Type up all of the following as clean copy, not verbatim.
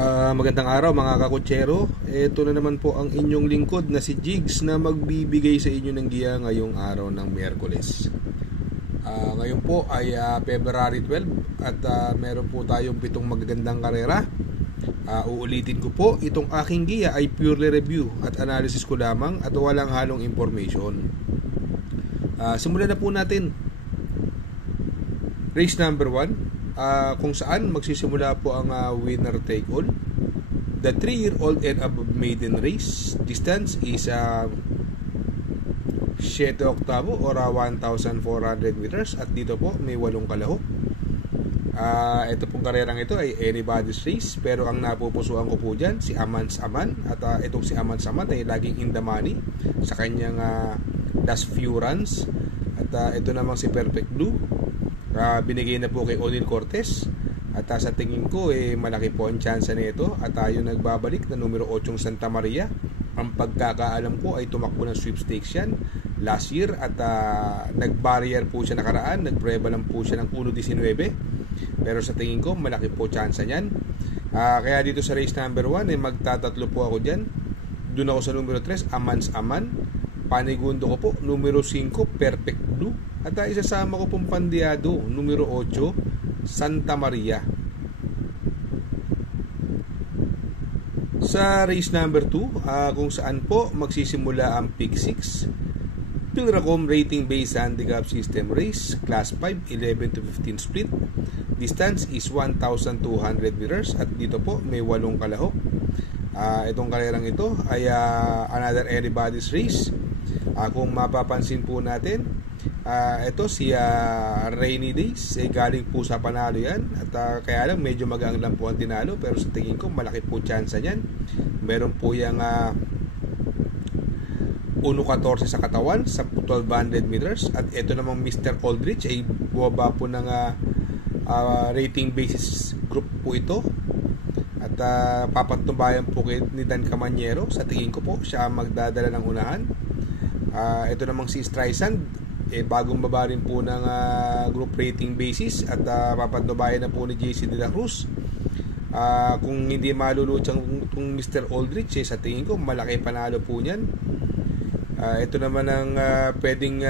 Magandang araw mga kakutsero. Ito na naman po ang inyong lingkod na si Jigs na magbibigay sa inyo ng giya ngayong araw ng Miyerkules. Ngayon po ay February 12 at meron po tayong 7 magagandang karera. Uulitin ko po, itong aking giya ay purely review at analysis ko lamang at walang halong information. Simulan na po natin. Race number 1. Kung saan magsisimula po ang winner take all. The 3-year-old and above maiden race. Distance is 7 oktavo or 1,400 meters. At dito po may 8 kalahok. Ito pong karerang ito ay anybody's race, pero ang napupusuan ko po dyan si Amans Aman. At itong si Amans Aman ay laging in the money sa kanyang last few runs. At ito namang si Perfect Blue, binigay na po kay O'Neil Cortez. At sa tingin ko malaki po ang chance nito. At yung nagbabalik na numero 8 Santa Maria, ang pagkakaalam ko ay tumakbo ng sweepstakes yan last year. At nag-barrier po siya nakaraan, nagpreba lang po siya ng 1.19. Pero sa tingin ko malaki po chance niyan. Kaya dito sa race number 1 magtatatlo po ako dyan. Doon ako sa numero 3 Amans Aman. Panigundo ko po numero 5 Perfect Blue. At isasama ko pong pandiado numero 8 Santa Maria. Sa race number 2 kung saan po magsisimula ang pick 6, Pilracom rating based handicap system race, class 5, 11 to 15 split. Distance is 1,200 meters at dito po may 8 kalahok. Itong karerang ito ay another anybody's race. Kung mapapansin po natin, ito si Rainy Days galing po sa panalo yan. At kaya lang medyo magaang lang po ang tinalo, pero sa tingin ko malaki po chance yan. Meron po yung 1.14 sa katawan sa 1,200 meters. At ito namang Mr. Aldrich ay buwaba po ng rating basis group po ito. At papatubayan po ni Dan Camanyero. Sa tingin ko po siya magdadala ng unahan. Ito namang si Streisand, bagong baba rin po ng group rating basis. At papatubayan na po ni JC De La Cruz. Kung hindi malulutsang itong Mr. Aldrich, sa tingin ko malaki panalo po niyan. Ito naman ang pwedeng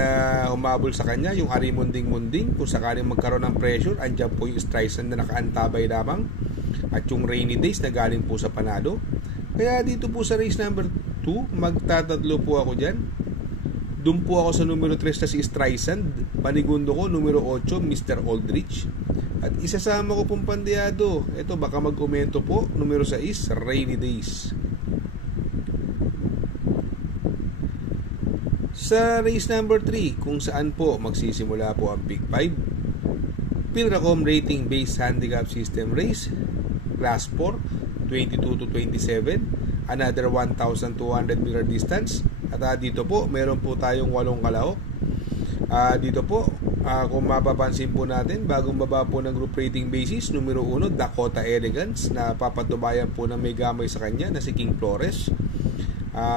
humabol sa kanya, yung Arimunding-Munding. Kung sakaling magkaroon ng pressure, andyan po yung Streisand na nakaantabay lamang. At yung Rainy Days na galing po sa panalo. Kaya dito po sa race number 2 magtatatlo po ako dyan. Doon po ako sa numero 3 na si Streisand. Panigundo ko numero 8 Mr. Aldrich. At isasama ko pong pandiado, ito baka mag-komento po, numero 6 Rainy Days. Sa race number 3 kung saan po magsisimula po ang pick 5, Pilracom rating based handicap system race, class 4, 22 to 27, another 1,200 meter distance. At dito po meron po tayong 8 kalahok. Dito po kung mapapansin po natin, bagong baba po ng group rating basis, numero 1 Dakota Elegance, na papatubayan po ng may gamay sa kanya na si King Flores.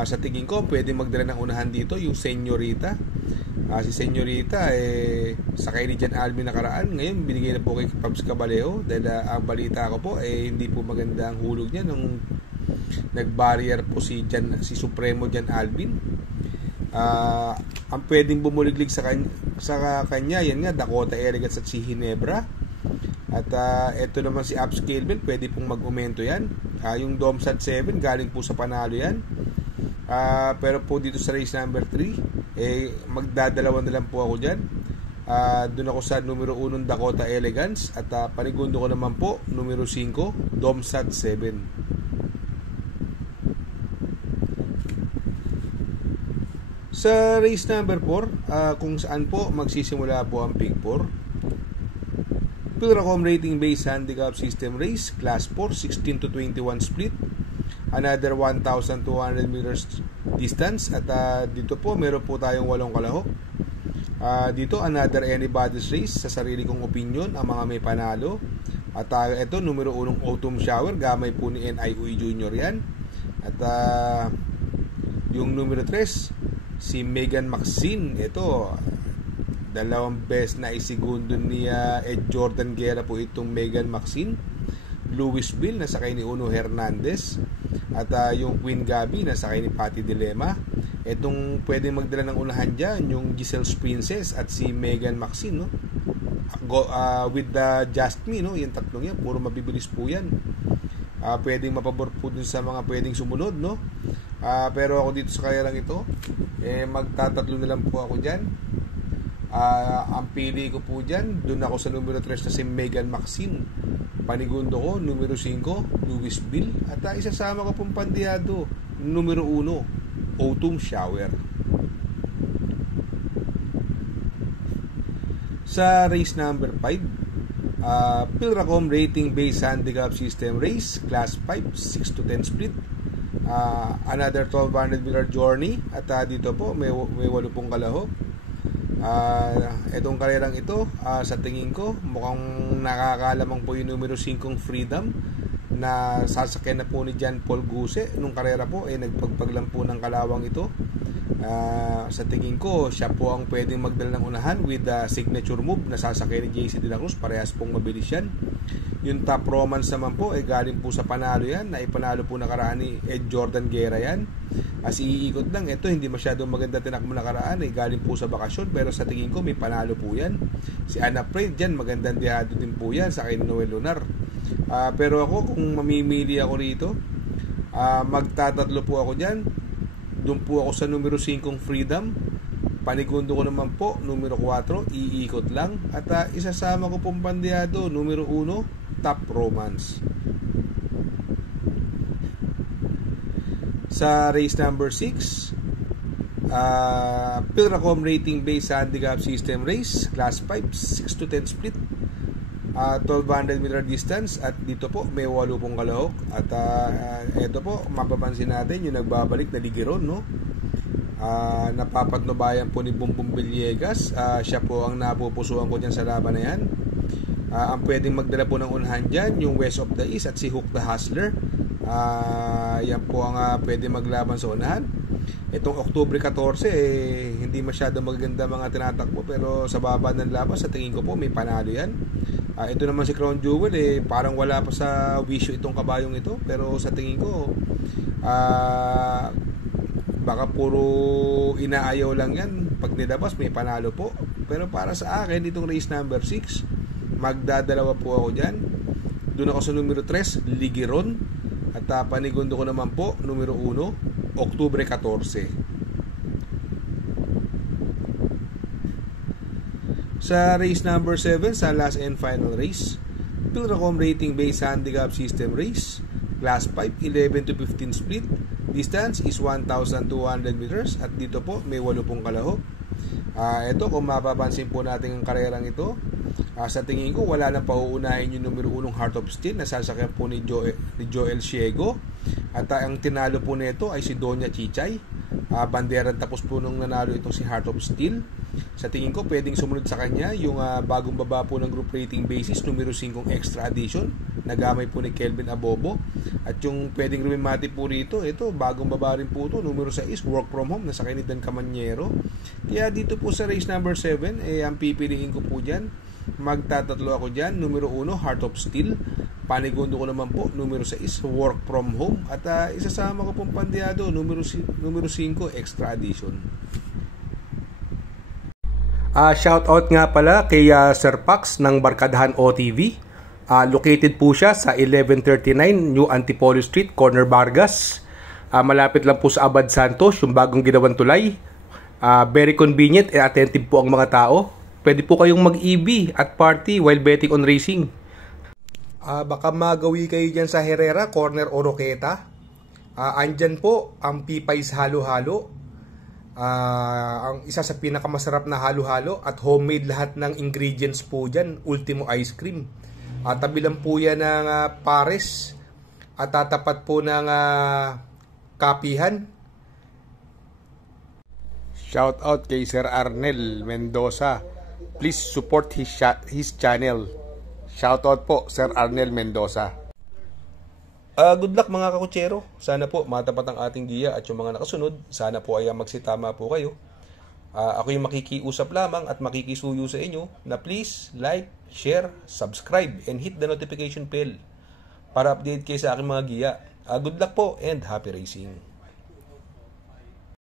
Sa tingin ko pwede magdala ng unahan dito yung Señorita. Si Señorita sakay ni Jan Alvin nakaraan, ngayon binigay na po kay Pabs Cabalejo. Dahil ang balita ko po hindi po maganda ang hulog niya nung nag-barrier po si Supremo Jan Alvin. Ang pwedeng bumuliglig sa kanya yan nga Dakota Elegance at si Ginebra. At ito naman si Upscale Bell, pwede pong mag-umento yan. Yung Domsat 7 galing po sa panalo yan. Pero po dito sa race number 3 magdadalawa na lang po ako dyan. Doon ako sa numero 1 Dakota Elegance. At panigundo ko naman po numero 5 Domsat 7. Sa race number 4 kung saan po magsisimula po ang pick 4, Pilracom rating based handicap system race, class 4, 16 to 21 split, another 1,200 meters distance. At dito po meron po tayong 8 kalahok. Dito another anybody's race, sa sarili kong opinion ang mga may panalo. At ito numero 1 Autumn Shower, gamay po ni NIUE Junior yan. At yung numero 3 si Megan Maxine, ito dalawang best na isigundo ni Ed Jordan Guerra po itong Megan Maxine. Louisville na sakay ni Uno Hernandez, at yung Queen Gabi na sakay ni Patty Dilema. Itong pwedeng magdala ng unahan dyan, yung Giselle's Princess at si Megan Maxine, no? With the Just Me, no? Yung tatlong yan, puro mabibilis po yan. Pwedeng mapabor po dun sa mga pwedeng sumunod, no? Pero ako dito sa karerang ito, magtatatlo na lang po ako dyan. Ang pili ko po dyan, dun ako sa numero 3 na si Megan Maxine. Panigundo ko, numero 5, Louisville. At isasama ko pong pandiyado, numero 1, Autumn Shower. Sa race number 5, Pilracom Rating Based Handicap System Race, Class 5, 6 to 10 split. Another 1200 meter journey. At dito po, may 8 pong kalahok. Itong karerang ito, sa tingin ko, mukhang nakakalamang po yung numero 5 Freedom na sasakyan na po ni John Paul Guse. Nung karera po, nagpagpag lang po ng kalawang ito. Sa tingin ko, siya po ang pwedeng magdala ng unahan with the signature move na sasakyan ni JC De La Cruz. Parehas pong mabilis yan. Yung top romance naman po, galing po sa panalo yan, na ipanalo po nakaraan ni Ed Jordan Guerra yan. Iikot lang, ito hindi masyadong maganda tinakbo nakaraan, galing po sa bakasyon, pero sa tingin ko may panalo po yan. Si Anna Praed dyan, magandang dihado din po yan sa akin Noel Lunar. Pero ako, kung mamimili ako rito, magtatatlo po ako dyan. Doon po ako sa numero 5 Freedom. Panigundo ko naman po, numero 4, iikot lang. At isasama ko pong pandiyado, numero 1, Top Romance. Sa race number 6, Pilracom Rating Based Handicap System Race, Class 5, 6 to 10 split. 1200 meter distance, at dito po may 8 pong kalahok. At ito po, mapapansin natin yung nagbabalik na Ligeron, no? Napapatnubayan po ni Bumbum Villegas. Siya po ang napupusuan ko dyan sa laban na yan. Ang pwedeng magdala po ng unahan dyan, yung West of the East at si Hook the Hustler. Yan po ang pwedeng maglaban sa unahan. Itong Oktubre 14, hindi masyado maganda mga tinatakbo, pero sa baba ng laban, sa tingin ko po may panalo yan. Ito naman si Crown Jewel, parang wala pa sa wisyo itong kabayong ito, pero sa tingin ko baka puro inaayaw lang yan. Pag nilabas may panalo po. Pero para sa akin, itong race number 6, magdadalawa po ako dyan. Doon ako sa numero 3, Ligeron. At panigundo ko naman po, numero 1, Oktubre 14. Sa race number 7, sa last and final race, Pilracom Rating Based Handicap System Race, Class 5, 11 to 15 split. Distance is 1,200 meters. At dito po, may 8 pong kalahok. Ito, kung mapapansin po natin ang karerang ito, sa tingin ko, wala nang pauunahin yung numero 1 Heart of Steel na sasakyan po ni Joel Ciego. At ang tinalo po nito ay si Doña Chichay. Banderan tapos po nung nanalo itong si Heart of Steel. Sa tingin ko, pwedeng sumunod sa kanya yung bagong baba po ng group rating basis, numero 5 Extra Edition, nagamay po ni Kelvin Abobo. At yung pwedeng rumimati po rito, ito, bagong baba rin po ito, numero 6, Work From Home, nasakay ni Dan Camanyero. Kaya dito po sa race number 7, ang pipiliin ko po dyan, magtatatlo ako dyan, numero 1, Heart of Steel. Panigundo ko naman po, numero 6, Work From Home. At isasama ko pong pandiyado, numero 5, Extra Edition. Shout out nga pala kay Sir Pax ng Barkadahan OTV. Located po siya sa 1139 New Antipolo Street, Corner Vargas. Malapit lang po sa Abad Santos, yung bagong ginawang tulay. Very convenient and attentive po ang mga tao. Pwede po kayong mag-EB at party while betting on racing. Baka magawi kayo dyan sa Herrera, Corner Oroqueta. Andyan po ang Pipay's Halo-Halo. Ang isa sa pinakamasarap na halo-halo at homemade lahat ng ingredients po dyan. Ultimo Ice Cream. Tabi lang po yan ng Pares at tatapat po ng Kapihan. Shout out kay Sir Arnel Mendoza. Please support his channel. Shout out po Sir Arnel Mendoza. Good luck mga kakutsero. Sana po matapat ang ating giya at yung mga nakasunod, sana po ay magsitama po kayo. Ako yung makikiusap lamang at makikisuyo sa inyo na please like, share, subscribe, and hit the notification bell para update kayo sa aking mga giya. Good luck po and happy racing!